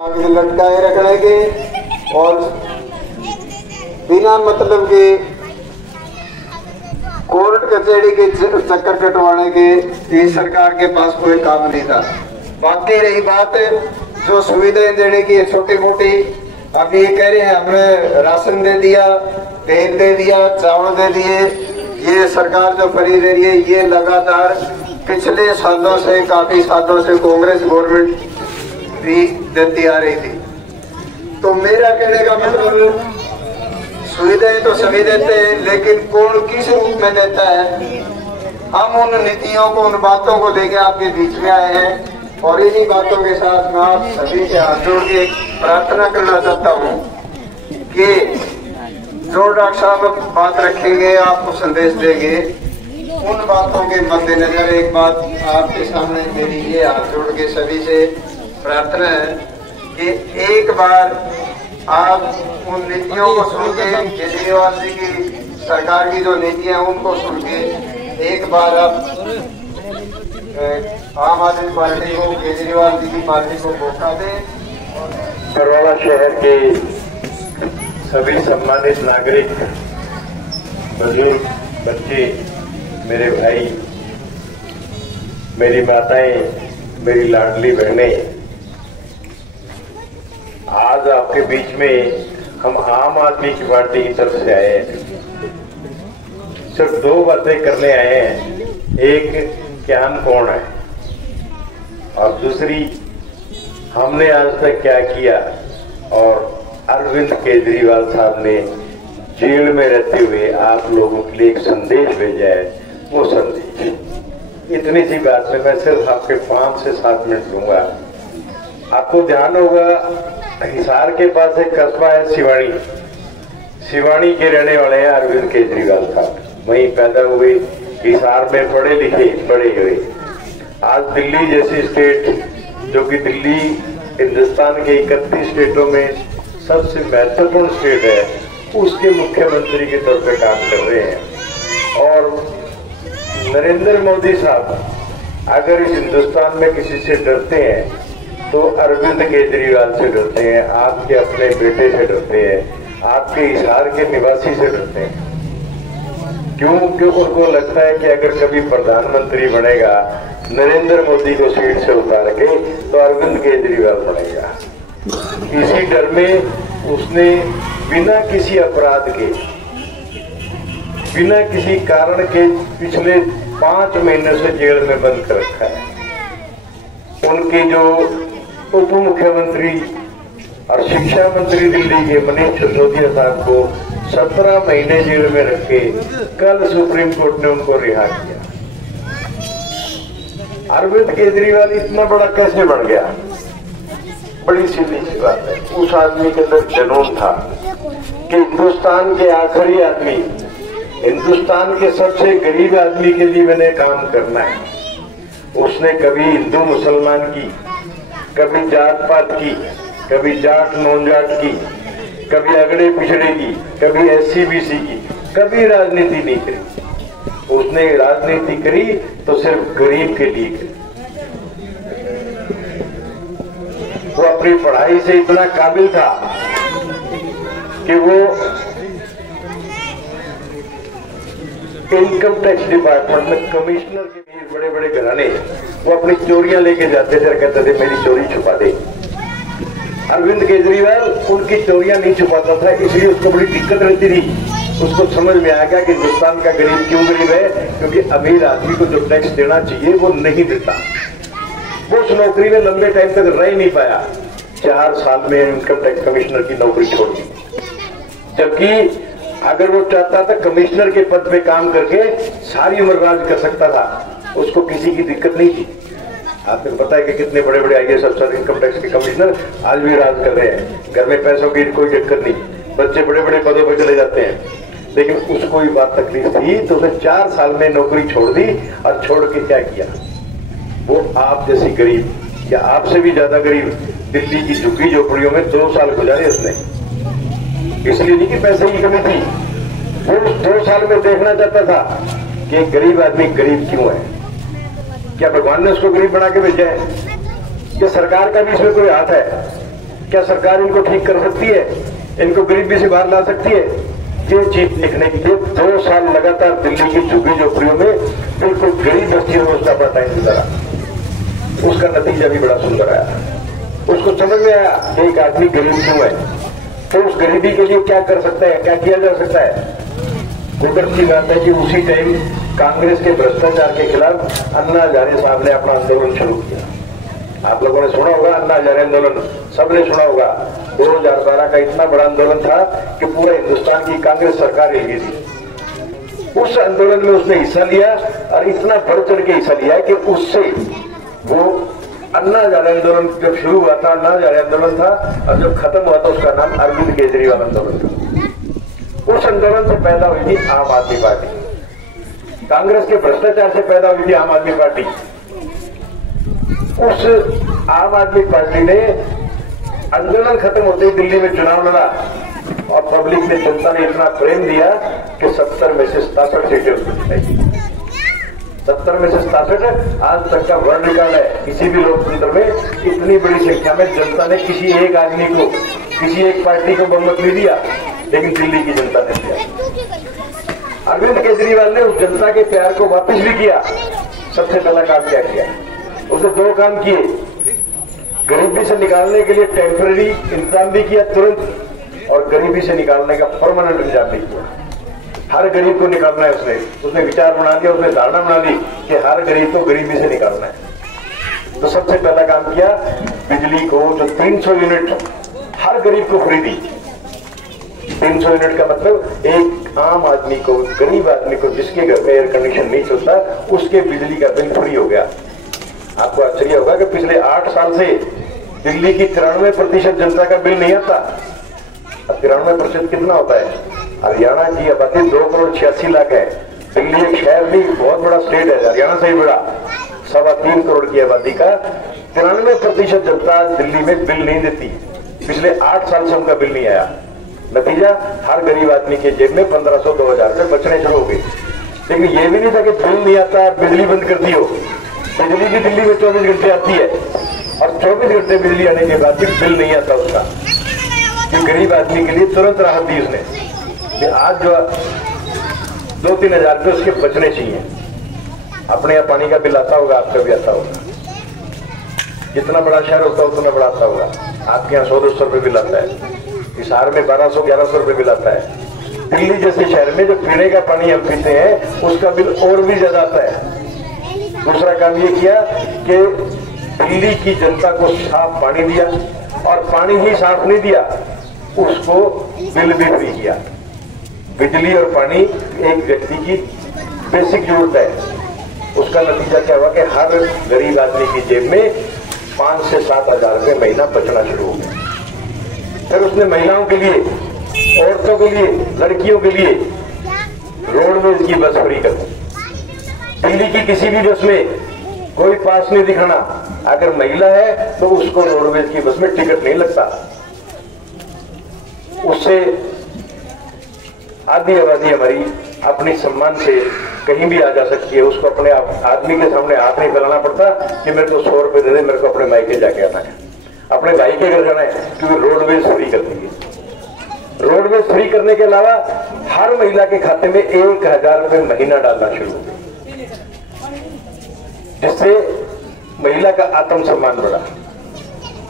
लटकाए रखने के और बिना मतलब के कोर्ट कचहरी के चक्कर कटवाने के ये सरकार के पास कोई काम नहीं था। बाकी रही बात जो सुविधाएं देने की छोटी मोटी, अब ये कह रहे हैं हमने राशन दे दिया, तेल दे दिया, चावल दे दिए, ये सरकार जो फ्री दे रही है ये लगातार पिछले सालों से काफी सालों से कांग्रेस गवर्नमेंट भी देती आ रही थी। तो मेरा कहने का मतलब सुविधाएं तो सभी देते हैं, लेकिन कौन किस रूप में देता है। हम उन नीतियों को, उन बातों को लेकर आपके बीच में आए हैं और इन्हीं बातों के साथ मैं आप सभी से हाथ जोड़ के प्रार्थना करना चाहता हूँ कि जो डॉक्टर साहब बात रखेंगे, आपको संदेश देंगे, उन बातों के मद्देनजर एक बात आपके सामने मेरी ये हाथ जोड़ के सभी से प्रार्थना है कि एक बार आप उन नीतियों को सुन के, केजरीवाल जी की सरकार की जो नीतियां उनको सुन के एक बार आप आम आदमी पार्टी को, केजरीवाल जी की पार्टी को मौका दें। बरौला शहर के सभी सम्मानित नागरिक, बुजुर्ग, बच्चे, मेरे भाई, मेरी माताएं, मेरी लाडली बहनें, आज आपके बीच में हम आम आदमी की पार्टी की तरफ से आए हैं। सिर्फ दो बातें करने आए हैं, एक कि हम कौन है और दूसरी हमने आज तक क्या किया और अरविंद केजरीवाल साहब ने जेल में रहते हुए आप लोगों के लिए एक संदेश भेजा है, वो संदेश। इतनी सी बात में मैं सिर्फ आपके 5 से 7 मिनट लूंगा। आपको ध्यान होगा, हिसार के पास एक कस्बा है सिवानी, सिवानी के रहने वाले हैं अरविंद केजरीवाल साहब। वहीं पैदा हुए, हिसार में पढ़े लिखे, बड़े हुए। आज दिल्ली जैसी स्टेट, जो कि दिल्ली हिंदुस्तान के 31 स्टेटों में सबसे महत्वपूर्ण स्टेट है, उसके मुख्यमंत्री के तौर पर काम कर रहे हैं। और नरेंद्र मोदी साहब अगर इस हिंदुस्तान में किसी से डरते हैं तो अरविंद केजरीवाल से डरते हैं, आपके अपने बेटे से डरते हैं, आपके हिसार के निवासी से डरते हैं। क्यों? क्योंकि उनको लगता है कि अगर कभी प्रधानमंत्री बनेगा नरेंद्र मोदी को सीट से उतार के तो अरविंद केजरीवाल बनेगा। इसी डर में उसने बिना किसी अपराध के, बिना किसी कारण के पिछले 5 महीने से जेल में बंद कर रखा है। उनके जो उप मुख्यमंत्री और शिक्षा मंत्री दिल्ली के मनीष सिसोदिया साहब को 17 महीने जेल में रखे, कल सुप्रीम कोर्ट ने उनको रिहा किया। अरविंद केजरीवाल इतना बड़ा कैसे बन गया? बड़ी सीधी सी बात है, उस आदमी के अंदर जुनून था कि हिंदुस्तान के आखिरी आदमी, हिंदुस्तान के सबसे गरीब आदमी के लिए मैंने काम करना है। उसने कभी हिंदू मुसलमान की, कभी जात पात की, कभी जाट नॉन जाट की, कभी अगड़े पिछड़े की, कभी SC BC की, कभी राजनीति नहीं करी। उसने राजनीति करी तो सिर्फ गरीब के लिए करी। वो अपनी पढ़ाई से इतना काबिल था कि वो इनकम टैक्स डिपार्टमेंट में कमिश्नर के लिए, बड़े बड़े घराने वो अपनी चोरियां लेके जाते थे, कहते थे मेरी चोरी छुपा दे। अरविंद केजरीवाल उनकी चोरियां नहीं छुपाता था, इसलिए उसको बड़ी दिक्कत रहती थी। उसको समझ में आ गया कि हिंदुस्तान का गरीब क्यों गरीब है, क्योंकि अमीर आदमी को जो टैक्स देना चाहिए वो नहीं देता। वो उस नौकरी में लंबे टाइम तक रह नहीं पाया, 4 साल में इनकम टैक्स कमिश्नर की नौकरी छोड़ दी। जबकि अगर वो चाहता था कमिश्नर के पद पे काम करके सारी उम्र राज कर सकता था, उसको किसी की दिक्कत नहीं थी। आपको पता है कि कितने बड़े बड़े IAS अफसर, इनकम टैक्स के कमिश्नर आज भी राज कर रहे हैं। घर में पैसों की कोई दिक्कत नहीं, बच्चे बड़े बड़े पदों पर चले जाते हैं। लेकिन उसको भी बात तकलीफ थी तो उसने 4 साल में नौकरी छोड़ दी। और छोड़ के क्या किया? वो आप जैसी गरीब या आपसे भी ज्यादा गरीब दिल्ली की झुग्गी झोपड़ियों में 2 साल गुजारे उसने। इसलिए नहीं कि पैसे की कमी थी, वो 2 साल में देखना चाहता था कि गरीब आदमी गरीब क्यों है। क्या भगवान ने उसको गरीब बना के भेजा है? क्या सरकार का भी इसमें कोई हाथ है? क्या सरकार इनको ठीक कर सकती है? इनको गरीबी से बाहर ला सकती है? ये चीज देखने के लिए 2 साल लगातार दिल्ली की झुग्गी झोपड़ियों में बिल्कुल गरीब बस्तियों में उसका बड़ा टाइम गुजारा। उसका नतीजा भी बड़ा सुंदर आया। उसको समझ में आया कि एक आदमी गरीब क्यों है, तो उस गरीबी के लिए क्या कर सकता है, क्या किया जा सकता है। कुदरत की बात है कि उसी टाइम कांग्रेस के भ्रष्टाचार के खिलाफ अन्ना हजारे साहब ने अपना आंदोलन शुरू किया। आप लोगों ने सुना होगा अन्ना हजारे आंदोलन, सबने सुना होगा। 2012 का इतना बड़ा आंदोलन था कि पूरा हिंदुस्तान की कांग्रेस सरकार हिल गई थी। उस आंदोलन में उसने हिस्सा लिया और इतना बढ़ चढ़ के हिस्सा लिया कि उससे वो अन्ना हजारे आंदोलन जब शुरू हुआ था, अन्ना हजारे आंदोलन था, और जब खत्म हुआ था उसका नाम अरविंद केजरीवाल आंदोलन था। उस आंदोलन से पैदा हुई थी आम आदमी पार्टी। कांग्रेस के भ्रष्टाचार से पैदा हुई थी आम आदमी पार्टी। उस आम आदमी पार्टी ने आंदोलन खत्म होते ही दिल्ली में चुनाव लड़ा और पब्लिक ने, जनता ने इतना प्रेम दिया कि 70 में से 67 सीटें उसको जिताई। 70 में से 67 आज तक का वर्ल्ड रिकॉर्ड है। किसी भी लोकतंत्र में इतनी बड़ी संख्या में जनता ने किसी एक आदमी को, किसी एक पार्टी को बहुमत नहीं दिया, लेकिन दिल्ली की जनता ने दिया। अरविंद केजरीवाल ने उस जनता के प्यार को वापस भी किया। सबसे पहला काम क्या किया? उसने 2 काम किए। गरीबी से निकालने के लिए टेम्पररी इंतजाम भी किया तुरंत, और गरीबी से निकालने का परमानेंट इंतजाम भी किया। हर गरीब को निकालना है उसने विचार बना दिया, उसने धारणा बना दी कि हर गरीब को गरीबी से निकालना है। तो सबसे पहला काम किया, बिजली को जो 300 यूनिट हर गरीब को फ्री दी। 300 यूनिट का मतलब एक आम आदमी को, गरीब आदमी को जिसके घर में एयर कंडीशन नहीं चलता, उसके बिजली का बिल फ्री हो गया। आपको आश्चर्य होगा कि पिछले 8 साल से दिल्ली की 93% जनता का बिल नहीं आता। 93% कितना होता है? हरियाणा की आबादी 2,86,00,000 है। दिल्ली एक शहर नहीं, बहुत बड़ा स्टेट है, हरियाणा से ही बड़ा। 3.25 करोड़ की आबादी का 93% जनता दिल्ली में बिल नहीं देती। पिछले 8 साल से उनका बिल नहीं आया। नतीजा, हर गरीब आदमी के जेब में 1500-2000 रुपए बचने शुरू हो गए। लेकिन ये भी नहीं था कि बिल नहीं आता, बिजली बंद कर दी हो। बिजली भी दिल्ली में 24 घंटे आती है, और 24 घंटे बिजली आने के बाद भी बिल नहीं आता उसका। कि गरीब आदमी के लिए तुरंत राहत दी उसने कि आज जो 2-3 हजार रुपये उसके बचने चाहिए। अपने यहाँ पानी का बिल आता होगा, आपका भी आता होगा। जितना बड़ा शहर होता है उतना बड़ा आता होगा। आपके यहाँ 100-200 रुपये बिल आता है, हिसार में 1200-1100 रुपये बिल आता है। दिल्ली जैसे शहर में जो पीने का पानी हम पीते हैं उसका बिल और भी ज्यादा आता है। दूसरा काम ये किया कि दिल्ली की जनता को साफ पानी दिया, और पानी ही साफ नहीं दिया, उसको बिल भी फ्री किया। बिजली और पानी एक व्यक्ति की बेसिक जरूरत है। उसका नतीजा क्या हुआ कि हर गरीब आदमी की जेब में 5 से 7 हजार रुपये महीना बचना शुरू हो गया। फिर उसने महिलाओं के लिए, औरतों के लिए, लड़कियों के लिए रोडवेज की बस फ्री कर दी। दिल्ली की किसी भी बस में कोई पास नहीं दिखाना, अगर महिला है तो उसको रोडवेज की बस में टिकट नहीं लगता। उससे आधी आबादी हमारी अपनी सम्मान से कहीं भी आ जा सकती है। उसको अपने आदमी के सामने हाथ नहीं फैलाना पड़ता कि मेरे को 100 रुपए दे दे, मेरे को अपने मायके जाके आना है, अपने भाई के घर जाना है, क्योंकि रोडवेज फ्री कर देंगे। रोडवेज फ्री करने के अलावा हर महिला के खाते में 1000 रुपए महीना डालना शुरू हो गया, जिससे महिला का आत्मसम्मान बढ़ा।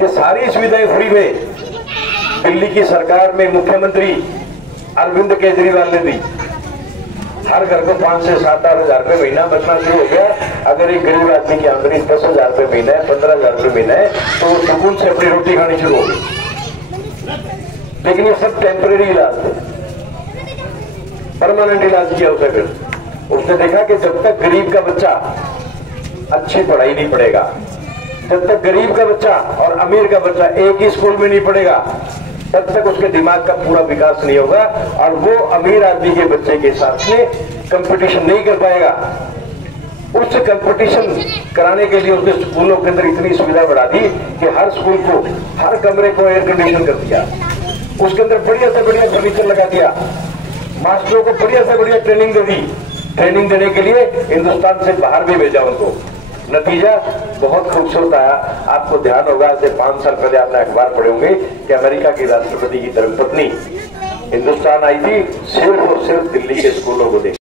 ये सारी सुविधाएं फ्री में दिल्ली की सरकार में मुख्यमंत्री अरविंद केजरीवाल ने दी। हर घर को 5 से 7 हजार रुपए महीना बचना शुरू हो गया। अगर एक गरीब आदमी की आमदनी 10,000 रुपए महीना है, 15,000 रुपए महीना है, तो वो सुकून से अपनी रोटी खानी शुरू हो गई। लेकिन ये सब टेम्परेरी इलाज थे, परमानेंट इलाज किया उसे। फिर उसने देखा कि जब तक गरीब का बच्चा अच्छी पढ़ाई नहीं पढ़ेगा, जब तक गरीब का बच्चा और अमीर का बच्चा एक ही स्कूल में नहीं पढ़ेगा, तब तक उसके दिमाग का पूरा विकास नहीं होगा, और वो अमीर आदमी के बच्चे के साथ में कंपटीशन नहीं कर पाएगा। उस कंपटीशन कराने के लिए उसने स्कूलों के अंदर इतनी सुविधा बढ़ा दी कि हर स्कूल को, हर कमरे को एयर कंडीशन कर दिया, उसके अंदर बढ़िया से बढ़िया फर्नीचर लगा दिया, मास्टरों को बढ़िया से बढ़िया ट्रेनिंग दे दी। ट्रेनिंग देने के लिए हिंदुस्तान से बाहर भी भेजा उनको। नतीजा, बहुत खूबसूरत आया। आपको ध्यान होगा ऐसे 5 साल पहले आपने अखबार पढ़े होंगे कि अमेरिका की राष्ट्रपति की धर्मपत्नी हिंदुस्तान आई थी सिर्फ और सिर्फ दिल्ली के स्कूलों को देख